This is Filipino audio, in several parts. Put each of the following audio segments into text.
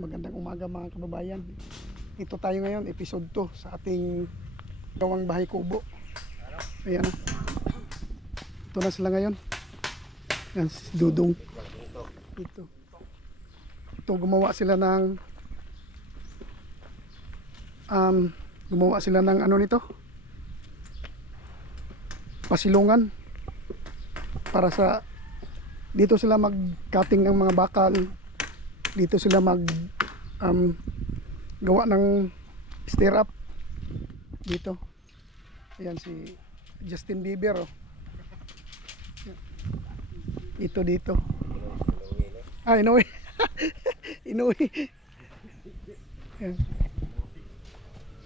Magandang umaga mga kababayan. Ito tayo ngayon, episode 2 sa ating gawang bahay kubo. Ayan na. Ito na sila ngayon. Yan si Dudong. Ito gumawa sila ng ano nito? Pasilungan. Para sa dito sila mag-cutting ng mga bakal. Dito sila mag gawa ng stirrup dito. Ayan si Justin Bieber, oh. Ito dito. Inuwi. Inuwi. Ayan.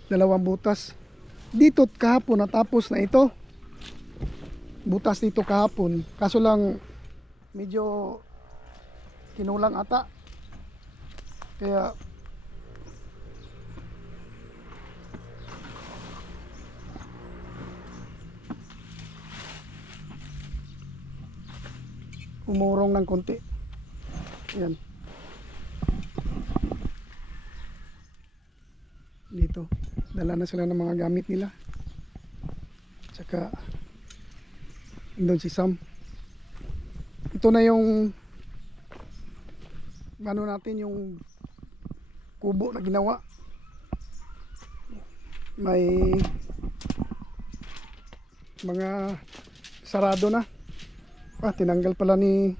Dalawang butas. Dito kahapon natapos na ito. Butas dito kahapon. Kaso lang medyo kinulang ata. Kaya umurong ng konti. Ayan. Dito dala na sila ng mga gamit nila. Tsaka doon si Sam. Ito na yung ano natin, yung kubo na ginawa. May mga sarado na. Tinanggal pala ni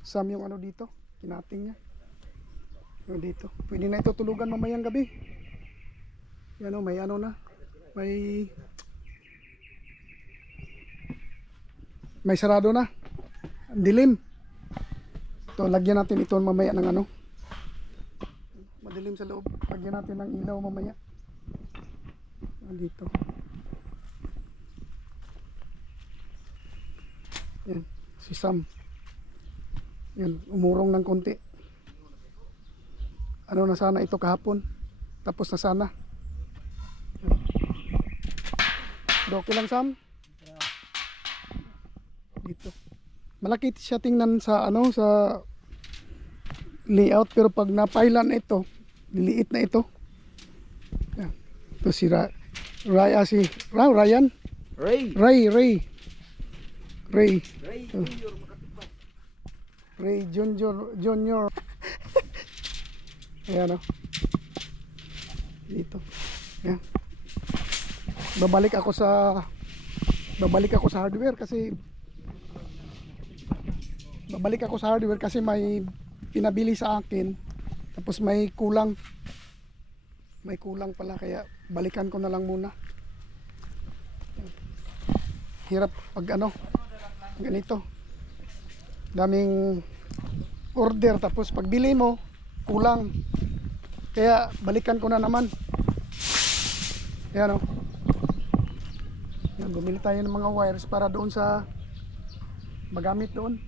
Sam yung ano dito, kinating niya. Dito pwede na ito tulugan mamayang gabi. Yan, may ano na, may sarado na, dilim. Ito, lagyan natin ito mamaya ng ano, madilim sa loob. Lagyan natin ng ilaw mamaya. Dito. Yan, si Sam. Yan, umurong ng konti. Ano na sana ito kahapon. Tapos na sana. Yan. Okay lang, Sam? Dito. Malaki siya tingnan sa ano, sa layout, pero pag napailan ito, liliit na ito. Yan. Ito si Ryan. Ray Junior. Ayan, o. Dito. Ayan. Babalik ako sa hardware kasi may pinabili sa akin, tapos may kulang pala, kaya balikan ko na lang muna. Hirap pag ano ganito, daming order, tapos pagbili mo kulang, kaya balikan ko na naman. Ayan, o. Yan, bumili tayo ng mga wires para doon sa magamit doon.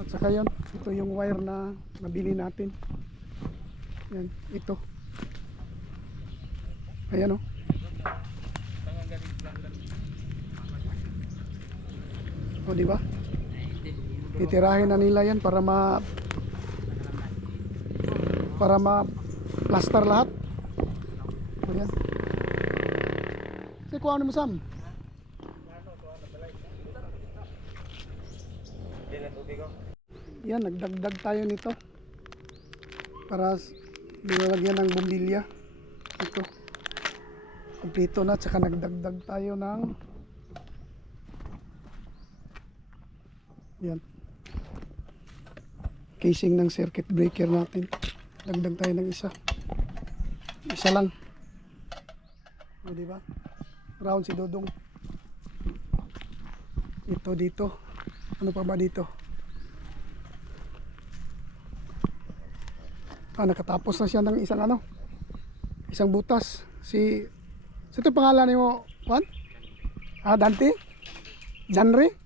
At saka yun, ito yung wire na nabili natin. Yan, ito. Ayan, o. O, diba? Titirahin na nila yan para plaster lahat. Ayan. Kasi kuha mo, Sam. Yan, nagdagdag tayo nito para nilalagyan ng bumbilya. Ito kompleto na, tsaka nagdagdag tayo ng yan, casing ng circuit breaker natin. Dagdag tayo ng isa lang. O, diba? Round si Dodong. Ito dito. Ano pa ba dito? Nakatapos na siya ng isang butas. Sa ito pangalan mo, Juan? Dante? Janre?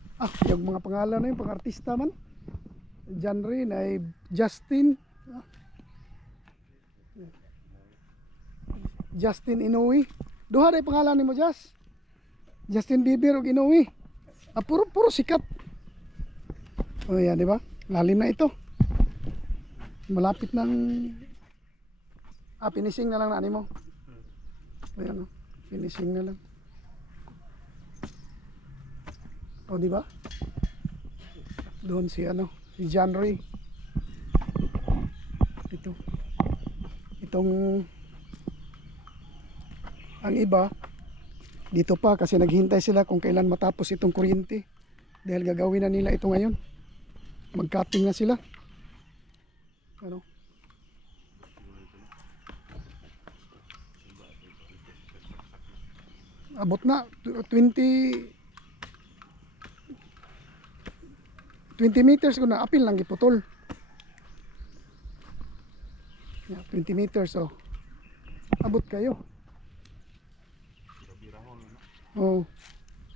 Yung mga pangalan na yung pang-artista man. Janre na Justin. Justin Inoue. Duha na yung pangalan mo, Justin Bieber o Inoue. Puro sikat. O yan, di ba? Lalim na ito. Malapit ng Finishing na lang na mo. Ayan, oh. Finishing na lang. O, di ba? Doon si ano, si John Ray. Ito. Itong ang iba dito pa kasi naghihintay sila kung kailan matapos itong kuryente. Dahil gagawin na nila ito ngayon. Mag-cutting na sila. Ano? Abot na 20 meters ko na apil lang giputol. Yeah, 20 meters oh. Abot kayo. Oh.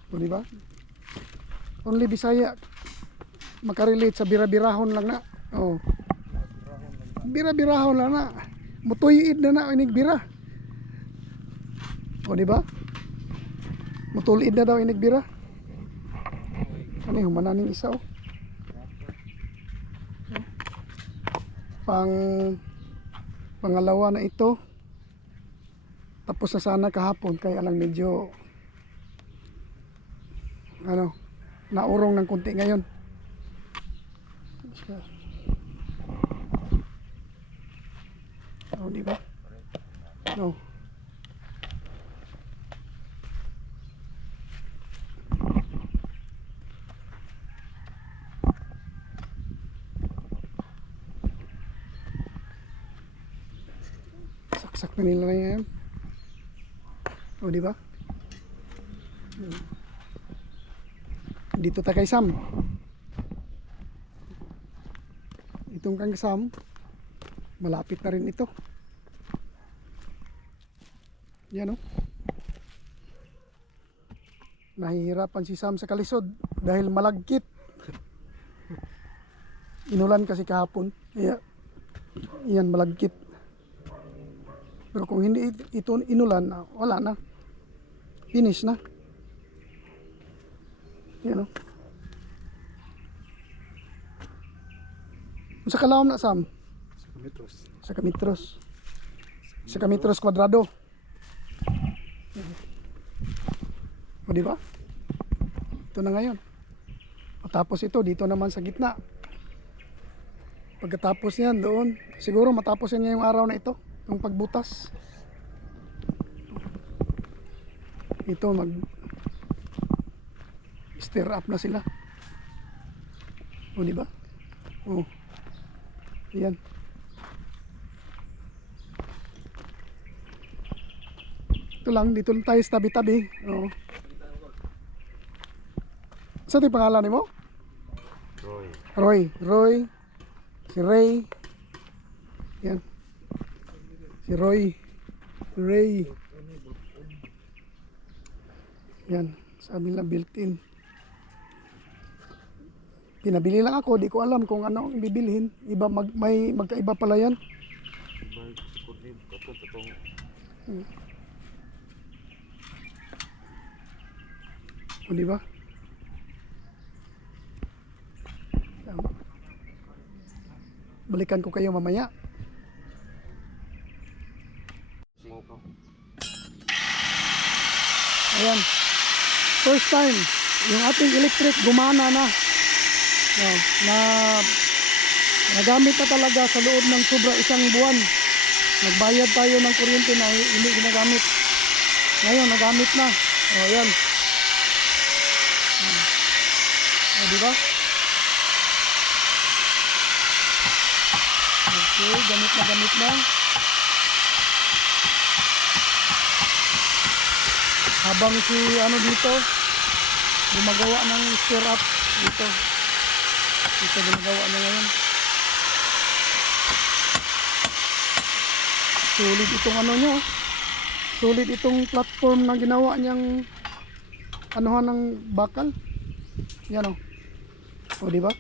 O di ba? Only Bisaya makarelate sa bira-birahon lang na. Oh. Bira-birahon lang na. Mutuyiid na na inig bira. O di ba? Mutulid na daw inig bira. Ano yung humananing isa oh. Pangalawa na ito. Tapos na sana kahapon kaya lang medyo ano, naurong ng kunti ngayon. Oh, di ba? No. Saksak na nila na yan. O, di ba? Dito ta kay Sam. Itong kang Sam, malapit na rin ito. Yan o. Nahihirapan si Sam sa kalisod dahil malagkit. Inulan kasi kahapon. Kaya, yan malagkit. Pero kung hindi ito inulan, wala na. Finish na. Yan o. Sa kalawam na Sam? Sa kamitros. Sa kamitros kwadrado. O di ba? Ito na ngayon. Tapos ito dito naman sa gitna. Pagkatapos niyan doon, siguro matapos niya yung araw na ito, yung pagbutas. Ito mag stir up na sila. O di ba? Oh. Yan. Ito lang, dito lang tayo sa tabi-tabi. Oh. Sa ito yung pangalan mo? Roy. Si Ray. Yan. Si Ray. Yan. Sabi nila built-in. Pinabili lang ako. Di ko alam kung ano ang bibilhin. Iba, may magkaiba pala yan. O diba? Balikan ko kayo mamaya. Ayan. First time, yung ating electric gumana na. Nagamit na talaga sa loob ng sobra isang buwan. Nagbayad tayo ng kuryente na hindi ginagamit. Ngayon, nagamit na. O, ayan. O, diba? Okay, gamit na. Habang si ano dito, gumagawa ng stir up dito. Ito ginagawa na ngayon. Sulit itong ano nyo. Sulit itong platform na ginawa niyang anuhan ng bakal. Yan o. O diba?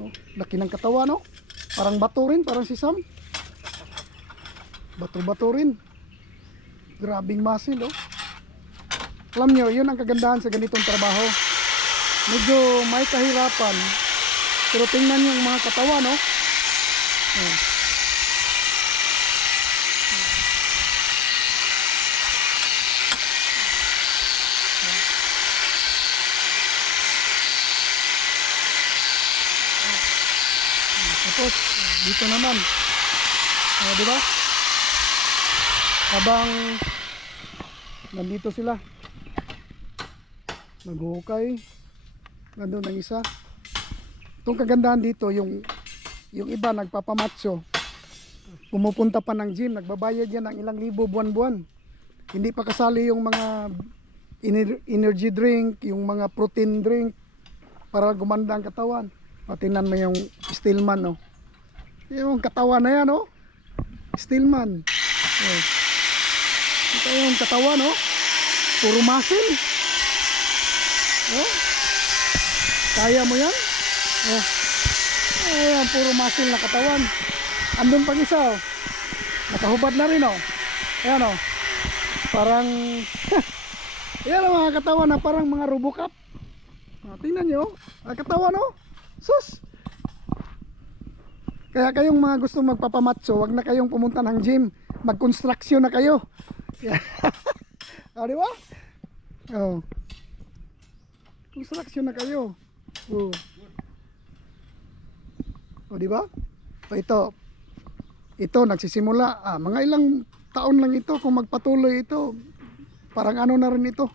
O, laki ng katawan no? Parang bato rin, parang si Sam. Bato-bato rin. Grabing muscle oh. Alam nyo, yun ang kagandahan sa ganitong trabaho. Medyo may kahirapan. Pero tingnan nyo yung mga katawan no? Tapos dito naman, di ba? Habang nandito sila, naghuhukay, nandun ang isa. Itong kagandahan dito, yung iba nagpapamatso, pumupunta pa ng gym, nagbabayad yan ng ilang libo buwan-buwan. Hindi pa kasali yung mga energy drink, yung mga protein drink para gumanda ang katawan. O, tingnan mo yung Stillman, no? Yung katawan na yan, no? Stillman. O, ito yung katawan, no? Puro muscle. O, kaya mo yan? O, ayan, puro muscle na katawan. Andun pang isa, oh. Nakahubad na rin, oh. Ayan, oh. Parang yan ang mga katawan na parang mga Robocop. Tingnan nyo, ang katawan, oh. Sus. Kaya kayong mga gusto magpapamatso, wag na kayong pumunta ng gym, mag-construction na kayo. Di ba? Oh. Construction na kayo. Oh. O, di ba? O, ito nagsisimula, mga ilang taon lang ito kung magpatuloy ito. Parang ano na rin ito.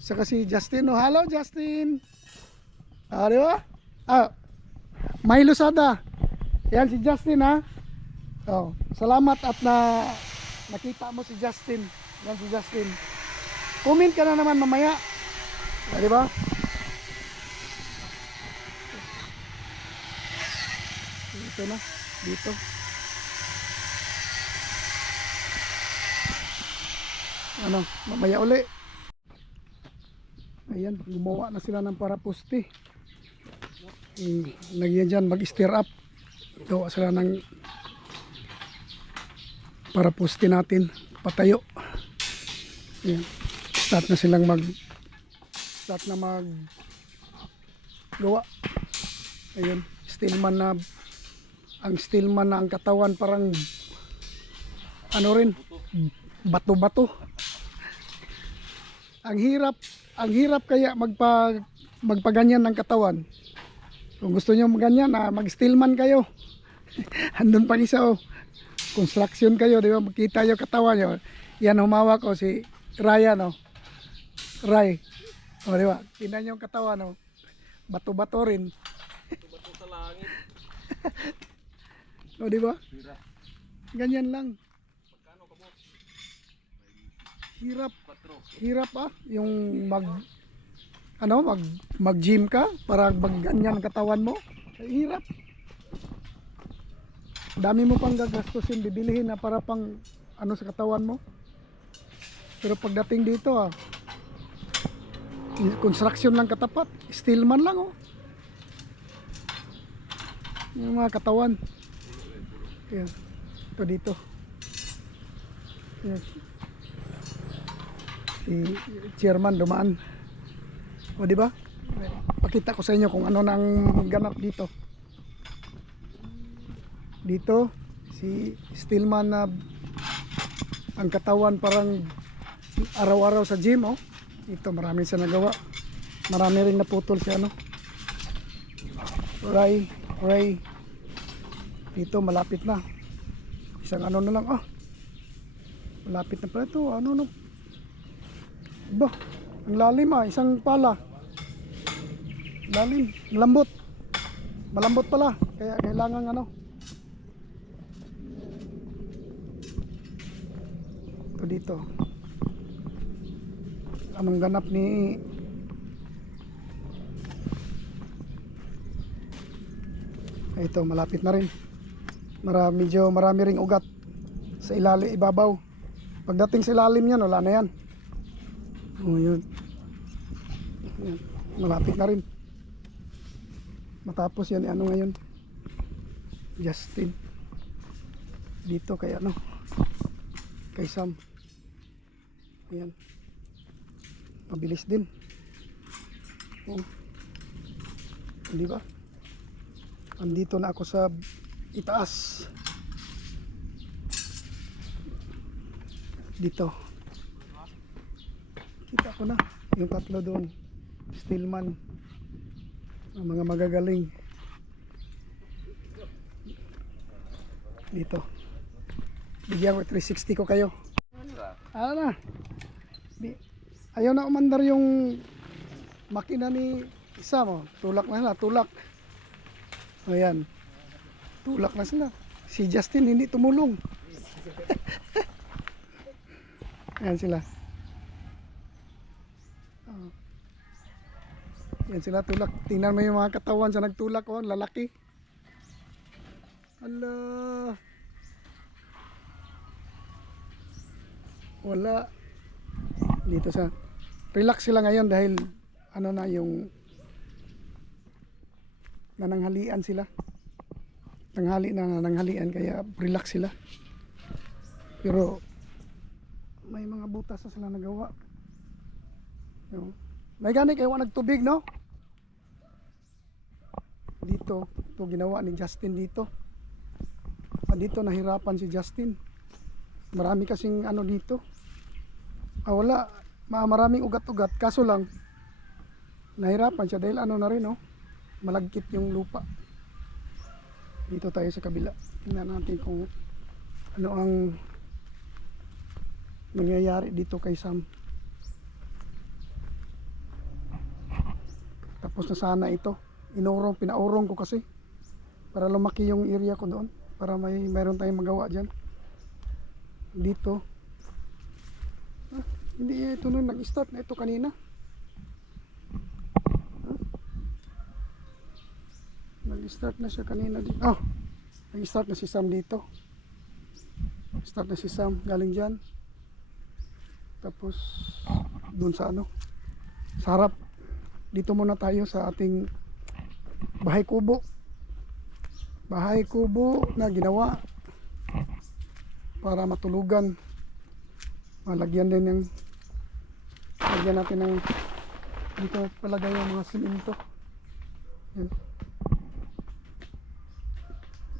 Saka si Justin, oh, hello Justin. Di ba? May Lusada. Yan si Justin, ha. Oh, salamat at nakita mo si Justin. Yan si Justin. Comment ka na naman mamaya. Di ba? Dito na, dito. Ano, mamaya uli. Ayan, gumawa na sila ng paraposte. Lagyan dyan, mag-stir up. Gawa sila ng paraposte natin, patayo. Ayan, start na silang gawa. Ayun, Stillman na ang katawan parang ano rin, bato-bato. Ang hirap kaya magpaganyan ng katawan. Kung gusto niyo maganyan, mag-Stillman kayo. Andun pang isa, oh. Construction kayo, di ba? Makita yung katawan niyo. Yan, humawak ko si Ryan, oh. Ray. Oh, di ba? Tingnan yung katawan, oh. Bato-bato rin. Bato sa langit. O, di ba? Ganyan lang. Magkano ka, boss? Hirap, yung mag-gym ka para magganyan ang katawan mo. Hirap. Dami mo pang gagastusin, bibilihin na para pang ano sa katawan mo. Pero pagdating dito, construction lang katapat, Stillman lang, oh. Yung mga katawan. Ayan. Ito dito. Ayan. Si chairman dumaan. O, di ba? Pakita ko sa inyo kung ano nang ganap dito. Dito si Stillman na ang katawan parang araw-araw sa gym, oh. Ito marami siya nagawa. Marami ring naputol siya, no. Ray. Dito malapit na. Isang ano na lang, malapit na pala ito. Ano no? Ba, ang lalim, isang pala. Lalim, lambot. Malambot pala. Kaya kailangan ano. Ito dito. Anong ganap ni ito, malapit na rin. Medyo marami ring ugat sa ilalim, ibabaw. Pagdating sa ilalim yan, wala na yan. Oh, yun. Yan. Malapit na rin. Matapos yan, ano ngayon? Justin. Dito kay ano? Kay Sam. Ayan. Mabilis din. Oh. Di ba? Andito na ako sa itaas. Dito. Kita ko na yung tatlo doon. Stillman. Ang mga magagaling. Dito. Bigyan ko 360 ko kayo. Ano na? Ayaw na umandar yung makina ni isa mo. Tulak na sila, tulak. Ayan. Tulak na sila. Si Justin hindi tumulong. Ayan sila. Oh. Ayan sila tulak. Tingnan mo yung mga katawan sa nagtulak. Oh, lalaki. Ala. Wala. Dito sa relax sila ngayon dahil ano na yung nananghalian sila. Tanghali na nananghalian kaya relax sila. Pero may mga butas na sila nagawa. No? May gani kayo nagtubig, no? Dito, ito ginawa ni Justin dito. Dito nahirapan si Justin. Marami kasing ano dito. Wala, maraming ugat-ugat. Kaso lang, nahirapan siya dahil ano na rin, no? Malagkit yung lupa. Dito tayo sa kabila. Tingnan natin kung ano ang nangyayari dito kay Sam. Tapos na sana ito. Pinaurong ko kasi para lumaki yung area ko doon. Para mayroon tayong magawa dyan. Dito. Hindi ito na nag-start na ito kanina. Nag-start na siya kanina dito. Nag-start na si Sam dito. Start na si Sam galing dyan. Tapos dun sa ano, sa harap. Dito muna tayo sa ating bahay kubo. Bahay kubo na ginawa para matulugan. Malagyan din ng lagyan natin ng dito palagay yung mga simento. Yan.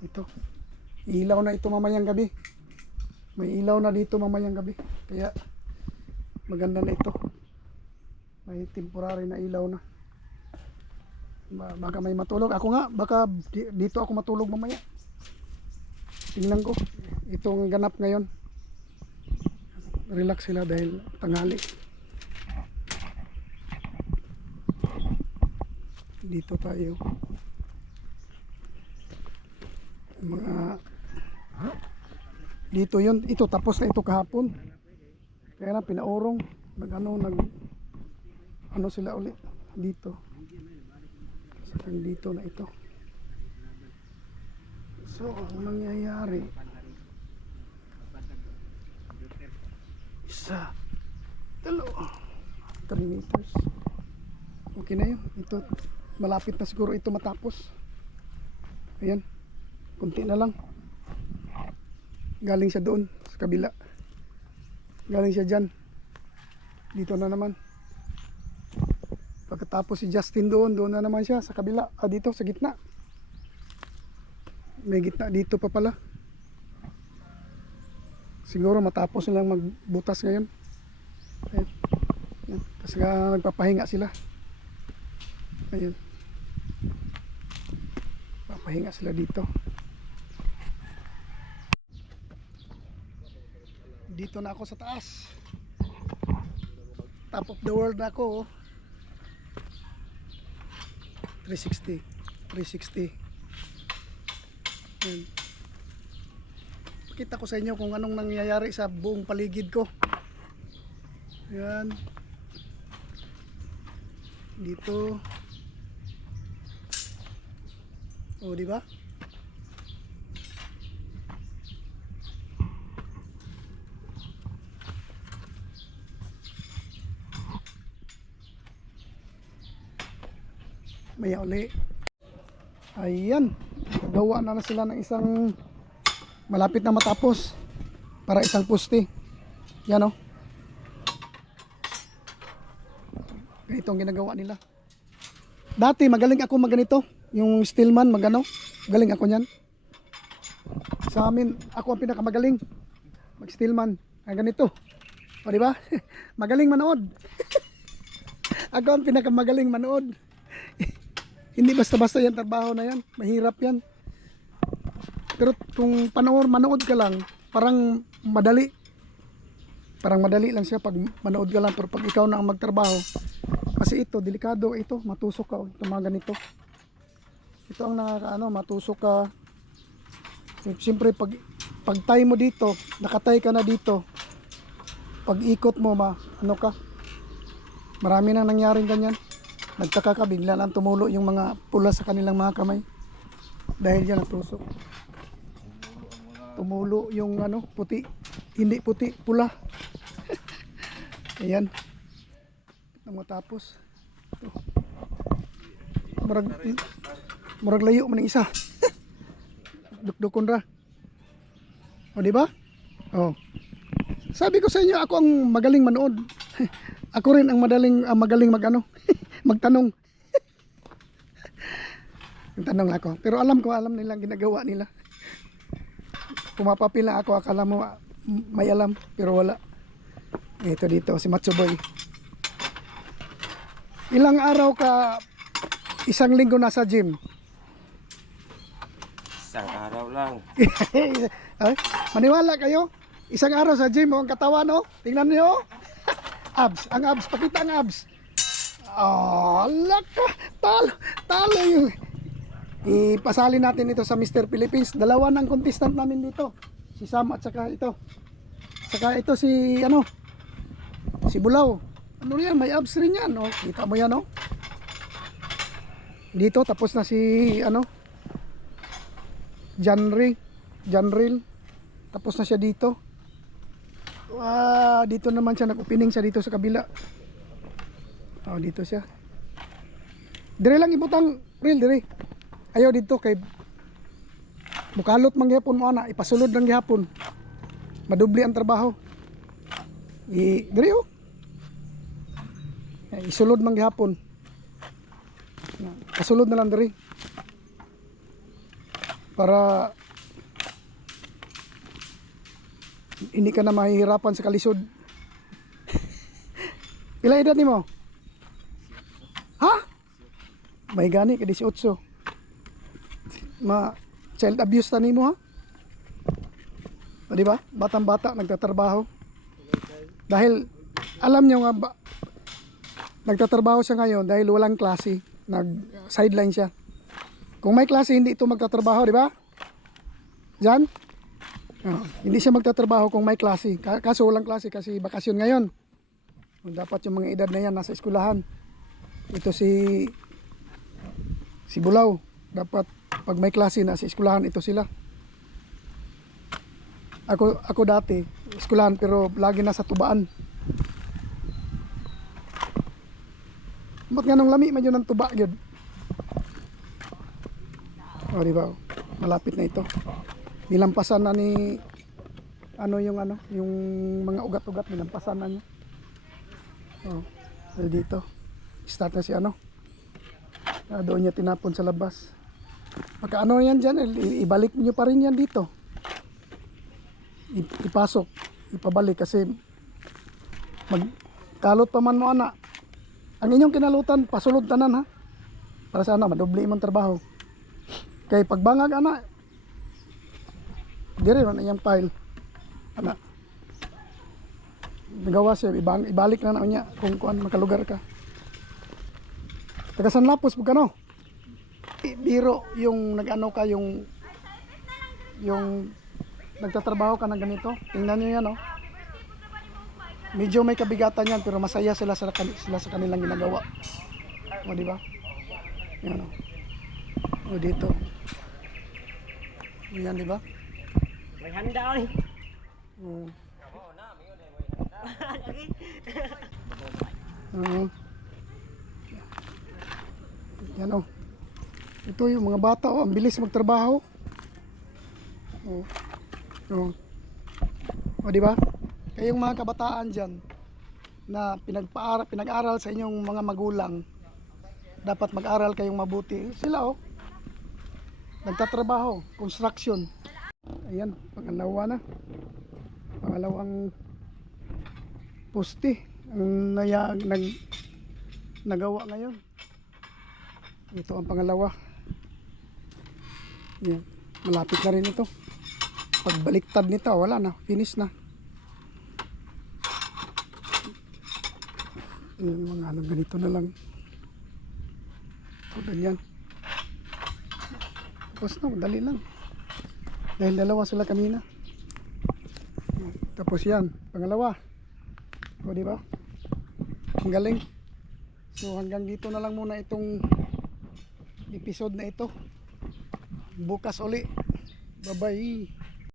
Ito. Ilaw na ito mamayang gabi. May ilaw na dito mamayang gabi. Kaya maganda na ito. May temporary na ilaw na. Baka may matulog. Ako nga, baka dito ako matulog mamaya. Tingnan ko. Itong ganap ngayon. Relax sila dahil tanghali. Dito tayo. Mga dito yun. Ito tapos na ito kahapon. Kaya na pinaurong. Ano sila ulit dito. Kasi dito na ito. So, ang nangyayari, isa, dalawa, 3 meters. Okay na yun. Ito, malapit na siguro ito matapos. Ayan, kunti na lang. Galing siya doon sa kabila. Galing siya dyan. Dito na naman. Pagkatapos si Justin doon na naman siya sa kabila. Dito sa gitna. May gitna dito pa pala. Siguro matapos nilang magbutas ngayon. Ayan. Ayan. Tapos nagpapahinga sila. Ayan. Papahinga sila dito. Dito na ako sa taas. Top of the world na ako. 360. Ayan. Pakita ko sa inyo kung anong nangyayari sa buong paligid ko. Ayan. Dito. O, di ba? Maya uli. Ayan. Gawa na sila ng isang malapit na matapos para isang poste. Yan o. Ganito ang ginagawa nila. Dati magaling ako magganito. Yung steelman magano. Galing ako niyan. Sa amin, ako ang pinakamagaling mag steelman. Ganito. O diba? Magaling manood. Ako ang pinakamagaling manood. Hindi basta-basta yan trabaho na yan. Mahirap yan. Pero kung manood ka lang, parang madali. Parang madali lang siya pag manood ka lang. Pero pag ikaw na ang magtrabaho, kasi ito, delikado ito, matusok ka. Ito mga ganito. Ito ang nakakaano, matusok ka. Siyempre pag tie mo dito, nakatay ka na dito. Pag ikot mo, ano ka, marami nang nangyaring ganyan. Nagtaka ka, bigla lang tumulo yung mga pula sa kanilang mga kamay. Dahil dyan natusok. Tumulo yung ano, puti. Hindi puti, pula. Ayan. Nang matapos. Ito. Murag layo man ang isa. Dukdukon ra. O di ba? Oh. Sabi ko sa inyo, ako ang magaling manood. Ako rin ang magaling magano, magtanong. Tanong ako. Pero alam nilang ginagawa nila. Pumapapil na ako, akala mo may alam, pero wala. Ito dito, si Macho Boy. Ilang araw ka, isang linggo nasa gym? Isang araw lang. Ay, maniwala kayo? Isang araw sa gym, ang katawan, no? Tingnan niyo. Abs, ang abs, pakita ang abs. Oh, laka, talo yung. Ipasali natin ito sa Mr. Philippines. Dalawa ng contestant namin dito. Si Sam at saka ito. Saka ito si ano? Si Bulaw. Ano yan? May abs rin yan, oh. Kita mo yan, oh. Dito tapos na si ano? Janril. Tapos na siya dito. Dito naman siya nag-opening siya dito sa kabila. Oh, dito siya. Dire lang ibutang reel dire. Ayaw dito kay mukalot man gyapon mo ana, ipasulod lang gyapon. Madubli ang trabaho. Dire oh. Isulod man gyapon. Pasulod na lang dire. Para hindi ka na mahihirapan sa kalisod. Pila edad nimo? Ha? May gani ka 18. Child abuse ta nimo ha? O, di ba? Batang-bata nagtatrabaho. Dahil alam niyo nga nagtatrabaho siya ngayon dahil walang klase, nag-sideline siya. Kung may klase hindi ito magtatrabaho, di ba? Diyan? Hindi siya magtatrabaho kung may klase. Kaso walang klase kasi bakasyon ngayon. Dapat yung mga edad na yan nasa eskwelahan. Ito si Bulaw. Dapat pag may klase na sa eskwelahan, ito sila. Ako dati, eskwelahan pero lagi nasa tubaan. Ba't nga nung lami man yun ng tuba yun? O diba, malapit na ito. Nilampasan na ni yung mga ugat-ugat nilampasan na niya. Dito. Start na si doon niya tinapon sa labas. Pagka yan dyan, ibalik niyo pa rin yan dito. Ipasok, ipabalik kasi magkalot pa man mo ana. Ang inyong kinalutan, pasulod tanan ha. Para sa madubli mong trabaho. Kay pagbangag ana, dire man iyang file. Ana. Nagawa siya, ibalik na niya kung makalugar ka. Taga San Lapos pag biro yung ka yung nagtatrabaho ka ng ganito. Tingnan niyo yan, oh. Medyo may kabigatan yan pero masaya sila sa kanilang ginagawa. O di ba? Yan, oh. O dito. Yan, di ba? May handa oy. Yan, oh. Ito yung mga bata, oh, ang bilis magtrabaho. Oh. Oh. O di ba? Kayong mga kabataan diyan na pinag-aral sa inyong mga magulang, dapat mag-aral kayong mabuti. Sila oh. Nagtatrabaho, construction. Ayan, pangalawa na. Pangalawang poste ang nagawa ngayon. Ito ang pangalawa. Yan. Malapit na rin ito. Pagbaliktad nito, wala na. Finish na. Yung mga ano, ganito na lang. O, ganyan. Tapos na, madali lang. Dahil dalawa sila kanina. Tapos yan, pangalawa. O, di ba? Ang galing. So, hanggang dito na lang muna itong episode na ito. Bukas uli. Bye-bye.